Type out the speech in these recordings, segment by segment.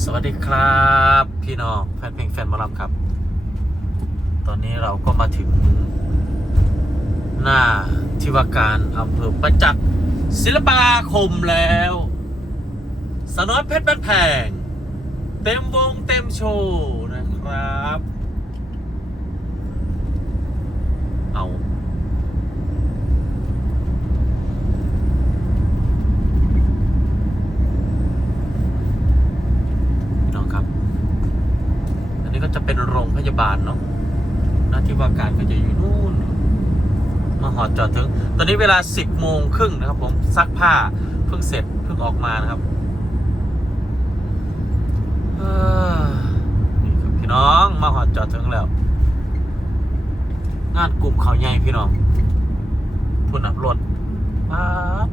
สวัสดีครับพี่น้องแฟนเพลงแฟนหมอลำครับ ตอนนี้เราก็มาถึง หน้าที่ว่าการอำเภอประจักษ์ศิลปาคมแล้วสนอยเพชรบ้านแพง เต็มวงเต็มโชว์นะครับ เอา พี่น้องครับ อันนี้ก็ จะเป็นโรงพยาบาลเนาะหน้าที่ว่าการก็จะอยู่นู่น มาหอดจอดถึง ตอนนี้เวลา10โมงครึ่งนะครับ ผมซักผ้าเพิ่งเสร็จเพิ่งออกมานะครับนี่ครับพี่น้องมาหอดจอดถึงแล้ว งานกลุ่มเขาใหญ่พี่น้องพุ่นอับรถป๊าบ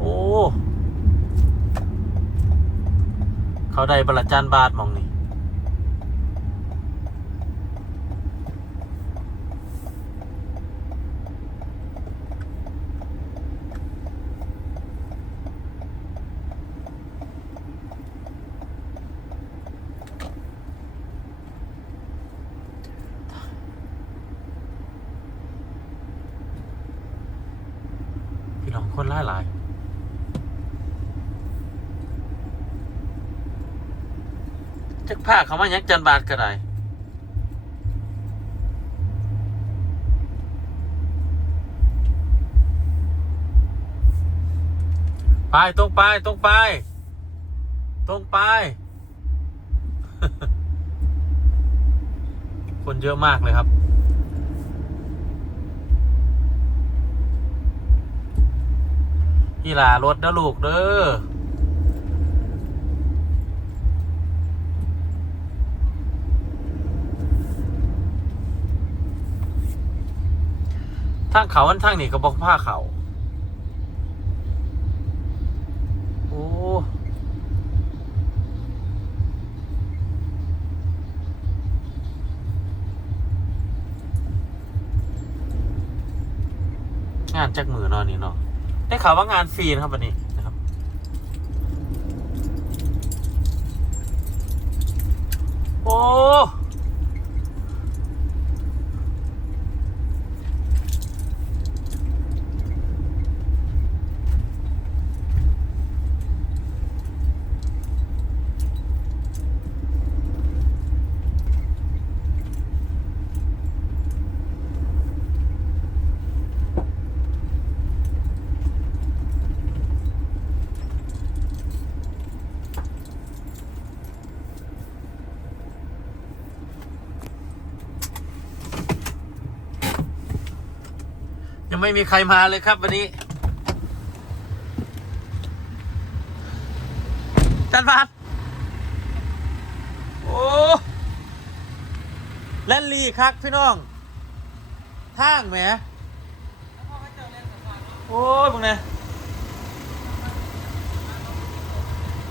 โอ้ เขาได้บระจานบาทมองนี่พี่น้องคนหลายหลาย จักผ้าเขามายักจันบาทก็ได้ไปตรงไปตรงไป ตรงไป คนเยอะมากเลยครับ อีหลารถนะลูกเด้อ ทางเขาอันทางนี่ก็บอกผ้าเขาโอ้งานจักมือนอนนี่เนาะได้ข่าวว่างานฟรีนะครับวันนี้นะครับ โอ้ ไม่มีใครมาเลยครับวันนี้จันพัดโอ้แลนลีคักพี่น้องทางแหมโอ้ยพวกเนี่ย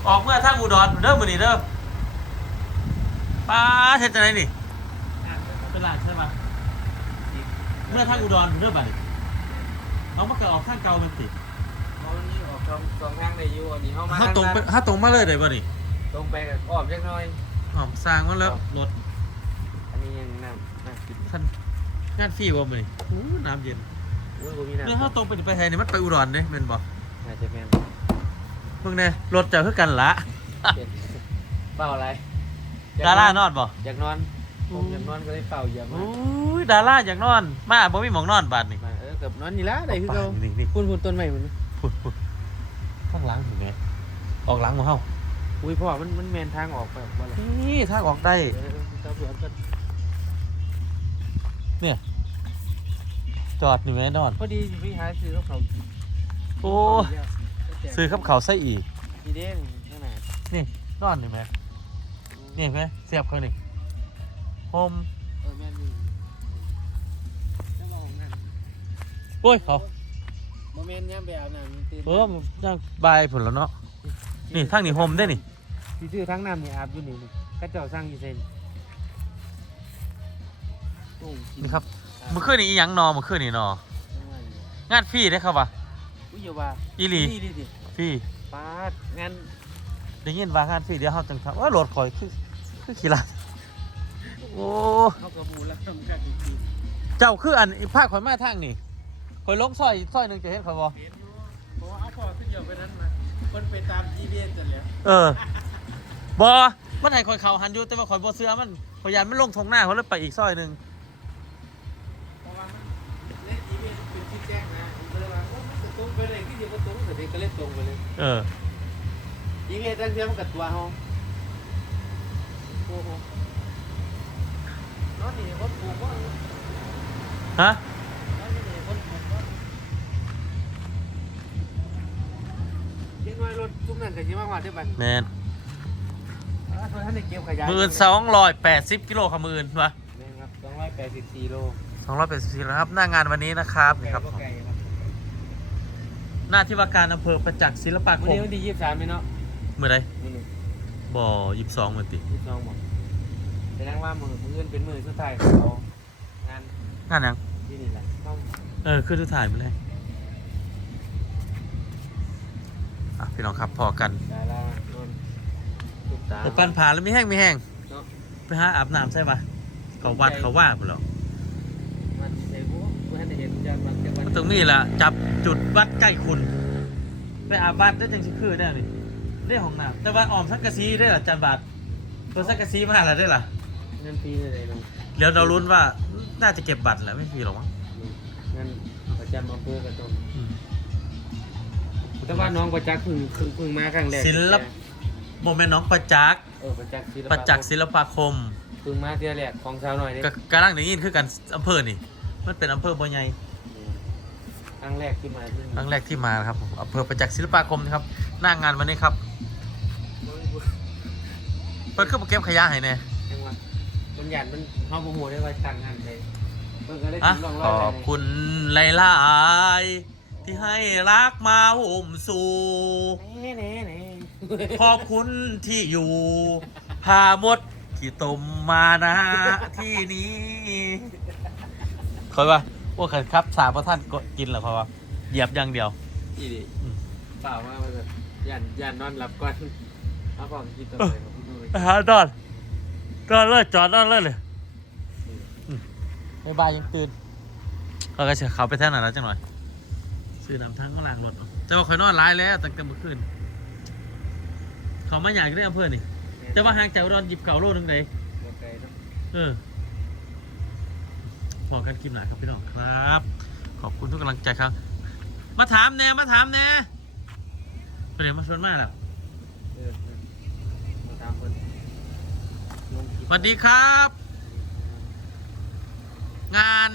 ออกเมื่อทางอุดรเด้อมือนี่เด้อป้าเฮ็ดจังไหนนี่เป็นหลานใช่ไหมเมื่อทางอุดรเด้อบัดนี้ เอามาเกิดออกข้างเก่ามันติดเขานี่ออกสองสองทางได้อยู่อันนี้เขามาถ้าทางตรงไปลัดถ้าตรงมาเลยได้บ่นี่ตรงไปกับอ้อมเล็กน้อยหอมสร้างมันแล้วรถอันนี้ยังน้ำน้ำกินท่านงานฟรีบ่มื้อนี้อู้น้ำเย็นอุ้ยบ่มีน้ำเมื่อถ้าตรงไปไปไทยนี่มันไปอุดรเด้แม่นบ่อาจจะแม่นเบิ่งแน่รถจะคือกันละเป็นเป่าอะไรดารานอนบ่อยากนอนผมอยากนอนก็เลยเป่าเหยียบมา อู้ยดาราอยากนอน มาบ่มีหมองนอนบาดนี่มาเออเกือบนอนนี่ละได้คือเขานี่นี่คุณคุณต้นใหม่มันพูดพูดข้างหลังเห็นไหมออกหลังบ่เฮาอุ้ยพ่อมันมันแมนทางออกไปบ่ล่ะนี่ทางออกได้เออเจ้าเผื่อกันจอดนี่แม่นอนพอดีสิไปหาซื้อกับเขากินโอ้ซื้อกับเขาวใส่อีกดีเด้งข้างหน้านอนนี่แม่นี่เห็นไหมเสียบเขานี่โฮมเออแม่น โอ้ยเขาบ่แม่นยามไปอาบน้ำมันตื่นเออมันย่างบายผลแล้วเนาะนี่ทางนี้โฮมได้นี่ที่ชื่อทั้งน้ำนี่อาบอยู่นี่นี่กระเจ้าสร้างอยู่เซนโอ้ยกินี่ครับเมื่อคืนนี้อีหยังนอเมื่อคืนนี้นอจังหวะนี้งานฟรีได้ครับวะอุ้ยอย่าว่าอีหลีนี่ดิดิฟรีปาดงานได้ยินว่างานฟรีเดี๋ยวเขาจังทำว่ารถคอยคือคือขี่ลานโอ้ เขากระบูแล้วทำกันจริงเจ้าคืออันอีภาคข่อยมาทางนี่ข่ อยลงซอยซอยหนึงจะเห็นข่อยบ่ๆเห็นอยู่เพราะว่าเอาพอขึ้นเดียวไปนั้นมาคนไปตาม GPS จันแล้วเออบ่มันให้ข่อยเข้าหันอยู่แต่ว่าข่อยบ่เชื่อมันข่อยยานมันลงทงหน้าเขาเลยไปอีกซอยหนึงเพราะว่ามันเล่น GPS เป็นที่แจ้งนะผมก็เลยว่าโอ้มันจะตรงไปเลยที่เดียวก็ตรงแต่เด็กก็เล่นตรงไปเลยเออ GPS ตั้งเทียมกับตัวเขาโอ้โหนอนนี่คนปลูกว่าฮะ อยรถทุกนั่นก็ยิ่งมากกว่าที่บ้านแมนอ่าท่านได้เก็บขยะหมื่นสองร้อยแปดสิบกิโลค่ะหมื่นวะนี่ครับสองร้อยแปดสิบสี่โลสองร้อยแปดสิบสี่แล้วครับหน้างานวันนี้นะครับนี่ครับไก่ก็ไก่ครับหน้าที่ว่าการอำเภอประจักษ์ศิลปาควันมนี้วันที่ยี่สิบสามไหมเนาะเมื่อไรนี่นี่บ่ยี่สิบสองมื่อติยี่สิบสองหมดแสดงว่ามือมืออื่นเป็นมือสุดท้ายของเขางานงานหยังที่นี่แหละต้องเออคือทุกถ่ายมาเลย อะพี่น้องครับพอกันดาราโดนตุ๊กตาแต่ปันผ่านแล้วไม่แห้งไม่แห้งเนาะ ไปหาอาบน้ำใช่ปะเขาวัดเขาว่าไปหรอมันเห็นผู้ผู้ท่านได้เห็นยันวันเจ้าวันมันตรงนี้แหละจับจุดวัดใกล้คุณ ไปอาบวัดได้จังสิคือได้นี่ได้ของน้ำแต่ว่าออมสังกะสีได้หรอจันบาทตัวสังกะสีมาแล้วได้หรอเงินปีเลยเนาะเดี๋ยวเราลุ้นว่าน่าจะเก็บบัตรแหละไม่ฟรีหรอกมั้งเงินประจำอำเภอกระตนอืม แต่ว่าน้องประจักษ์เพึ่งเพึ่งเพึ่งมาครั้งแรกศิลปโมเมนต์น้องประจักษ์เออประจักษ์ศิลปประจักษ์ศิลปาคมเพึ่งมาเที่ยวแรกของชาวหน่อยเนี่ยก็กำลังได้ยินคือกันอำเภอนี่ มันเป็นอำเภอบ่ใหญ่ครั้งแรกที่มาที่ครั้งแรกที่มานะครับผมอำเภอประจักษ์ศิลปาคมนะครับหน้างานวันนี้ครับเปิดเครื่องเก็บขยะให้แน่ยังว่ามันหยันมันเขาโมโหได้ว่าตั้งงานเลยเพิ่งก็ได้อะถึงลองขร้อยอบคุณหลายๆ ที่ให้รักมาห่มสู่เน่เน่เน่ขอบคุณที่อยู่พาหมดที่ต้มมานะที่นี้คอยว่าโอ้ขันครับสามพระท่านก็กินเหรอคอยว่าเหยียบอย่างเดียวอีดิอืมเปล่าว่ามันแบบยันยันนอนหลับก่อนเอาของกินต่อไปครับพี่นุ้ยไปหาดอนดอนเลยจอดดอนเลยเลยไม่บายยังตื่นเขาก็เชื่อเขาไปแท่นไหนแล้วจังหน่อย ซื้อน้ำทั้งก็ล้างรถเอาแต่ว่าคอยนอนร้ายแล้วตั้งแต่เมื่อคืนเขามาอยากได้อำเภอนี่ แต่ว่าห่างจากอุดอนหยิบเก่าโลนึงเลยบ่ไกลเนาะเออพอกันคลิปหนาครับพี่น้องครับ ขอบคุณทุกกำลังใจครับ มาถามแน่มาถามแน่ประเดี๋ยวมาชวนมาแล้วเออเออมาตามเพิ่นลงคลิปสวัสดีครับ งาน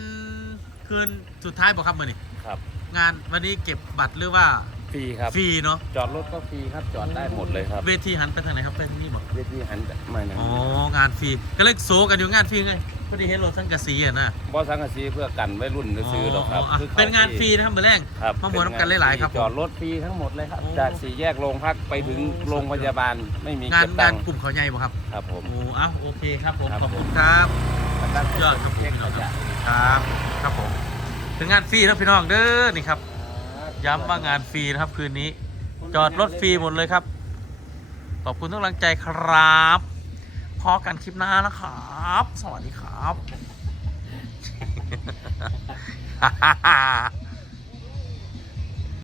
คืนสุดท้ายบอกครับมื่อนี้ครับ งานวันนี้เก็บบัตรหรือว่าฟรีครับ ฟรีเนาะจอดรถก็ฟรีครับ จอดได้หมดเลยครับ เวทีหันไปทางไหนครับไปทางนี้บอกเวทีหันมาอย่างอ๋องานฟรีก็เลยโซกันอยู่งานฟรีไงพอดีเห็นรถสังกะสีอะนะบอสังกะสีเพื่อกันไว้รุ่นซื้อๆหรอกครับอ๋อคือขเป็นงานฟรีนะครับเมื่อแรกครับมาหมวนำกันหลายๆครับจอดรถฟรีทั้งหมดเลยครับโอ้จากสี่แยกโรงพักไปถึงโอ้โรงพยาบาลไม่มีงานเก็บตังานงค์กลุ่มเขาใหญ่บ่ครับครับผมโอ้อ้าวโอเคครับผมครับขอบคุณผมครับตั้งยอดครับผมเช็คพี่น้องขครัยะบครับครับผม ถึงงานฟรีนะพี่น้องเด้อนี่ครับ ย้ำว่างานฟรีนะครับคืนนี้ จอดรถฟรีหมดเลยครับ ขอบคุณทุกกำลังใจครับพอกันคลิปหน้านะครับ สวัสดีครับ